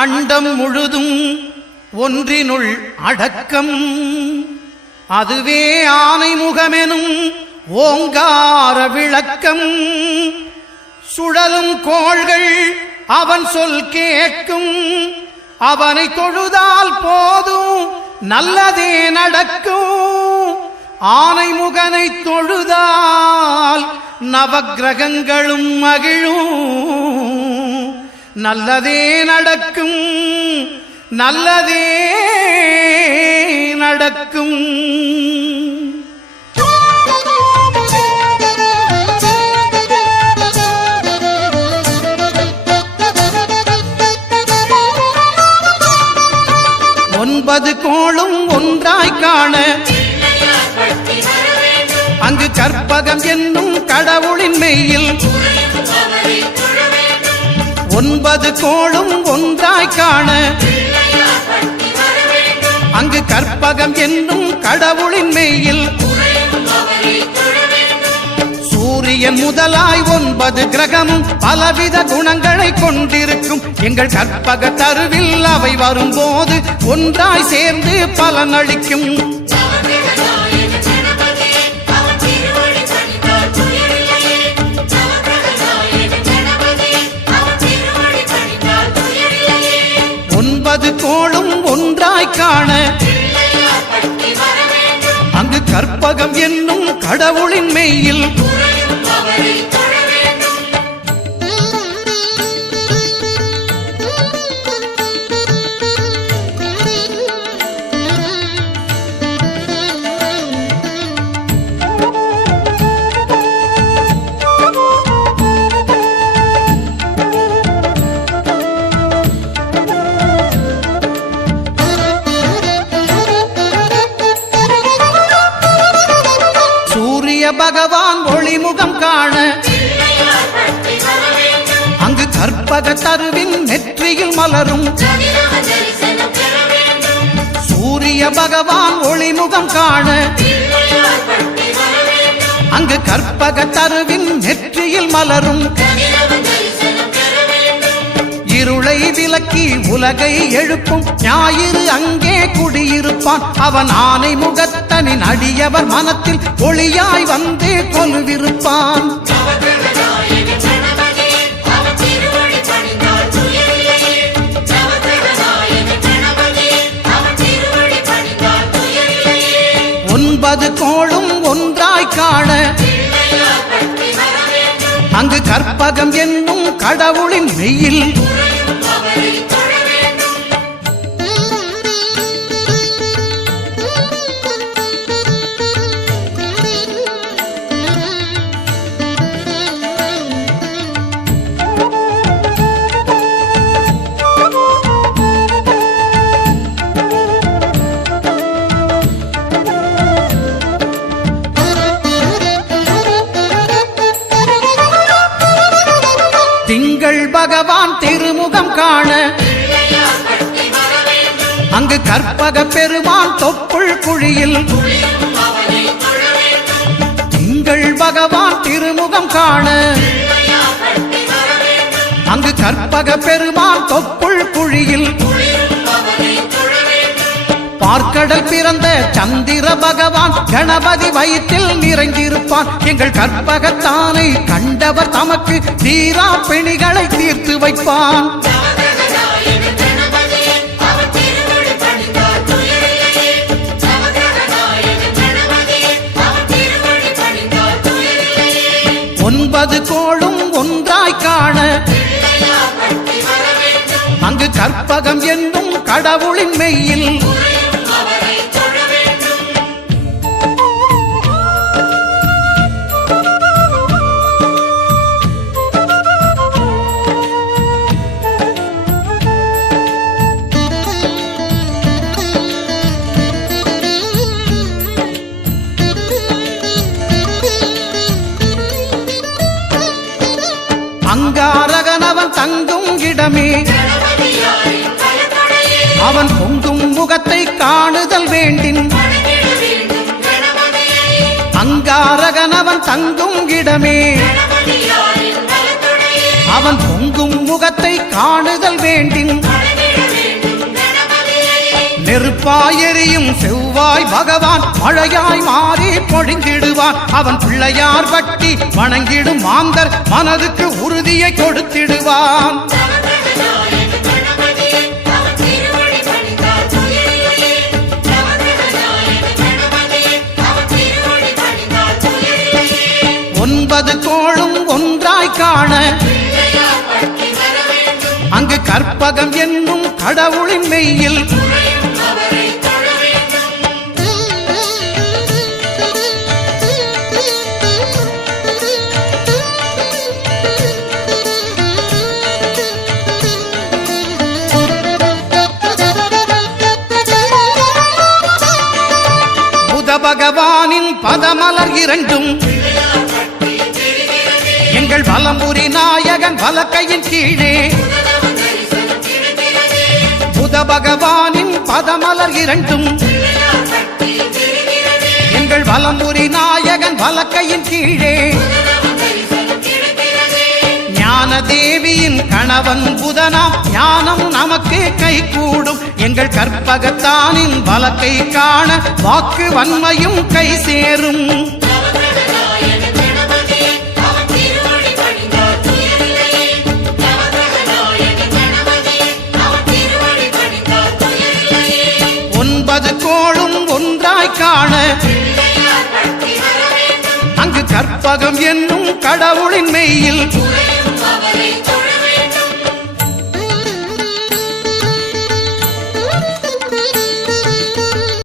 அண்டம் முழுதும் ஒன்றினுள் அடக்கம், அதுவே ஆனைமுகமெனும் ஓங்கார விளக்கம். சுழலும் கோள்கள் அவன் சொல் கேட்கும், அவனை தொழுதால் போதும் நல்லதே நடக்கும். ஆனைமுகனை தொழுதால் நவக்கிரகங்களும் மகிழும், நல்லதே நடக்கும், நல்லதே நடக்கும். ஒன்பது கோளும் ஒன்றாய் காண அங்கு கற்பகம் என்னும் கடவுளின் மெய்யில். ஒன்பது கோளும் ஒன்றாய் காண அங்கு கற்பகம் என்னும் கடவுளின் மெய்யில். சூரியன் முதலாய் 9 கிரகமும் பலவித குணங்களை கொண்டிருக்கும். எங்கள் கற்பக தருவில் அவை வரும்போது ஒன்றாய் சேர்ந்து பலனளிக்கும். கோளும் ஒன்றாய் காண அங்கு கற்பகம் என்னும் கடவுளின் மெய்யில். பகவான் ஒளிமுகம் காண அங்கு கற்பக தருவின் நெற்றியில் மலரும். சூரிய பகவான் ஒளிமுகம் காண அங்கு கற்பக தருவின் நெற்றியில் மலரும். இருளை விலக்கி உலகை எழுப்பும் ஞாயிறு அங்கே குடியிருப்பான். அவன் ஆனை முகத்தனின் அடியவர் மனத்தில் ஒளியாய் வந்து கொலுவிருப்பான். ஒன்பது கோளும் ஒன்றாய் காண அங்கு கற்பகம் என்னும் கடவுளின் மெய்யில். திங்கள் பகவான் திருமுகம் காண அங்கு கற்பக பெருமான் தொப்புள் குழியில். திங்கள் பகவான் திருமுகம் காண அங்கு கற்பக பெருமான் தொப்புள் குழியில். பார்க்கடல் பிறந்த சந்திர பகவான் கணபதி வயிற்றில் நிறைந்திருப்பான். எங்கள் கற்பகத்தானை கண்டவர் தமக்கு தீரா பிணிகளை தீர்த்து வைப்பான். ஒன்பது கோளும் ஒன்றாய் காண அங்கு கற்பகம் என்னும் கடவுளின் மெய்யில். அங்காரகனவன் தங்கும் இடமே அவன் பொங்கும் முகத்தை காணுதல் வேண்டின். அங்காரகனவன் தங்கும் இடமே அவன் பொங்கும் முகத்தை காணுதல் வேண்டின். நெருப்பாய் எரியும் செவ்வாய் பகவான் மழையாய் மாறி பொழிந்திடுவான். அவன் பிள்ளையார் பட்டி வணங்கிடும் மாந்தர் மனதுக்கு உறுதியை கொடுத்திடுவான். ஒன்பது கோளும் ஒன்றாய் காண அங்கு கற்பகம் என்னும் கடவுளின் மெய்யில் புத பகவானின் பதமலர் இரண்டும் எங்கள் வலம்புரி நாயகன் வலக்கையின் கீழே புத பகவானின் பதமலர் இரண்டும் எங்கள் வலம்புரி நாயகன் வலக்கையின் கீழே ஞான தேவியின் கணவன் புதனாம் ஞானம் நமக்கு கை கூடும். எங்கள் கற்பகத்தானின் வலக்கை காண வாக்கு வன்மையும் கை சேரும். ஒன்பது கோளும் ஒன்றாய் காண அங்கு கற்பகம் என்னும் கடவுளின் மெய்யில்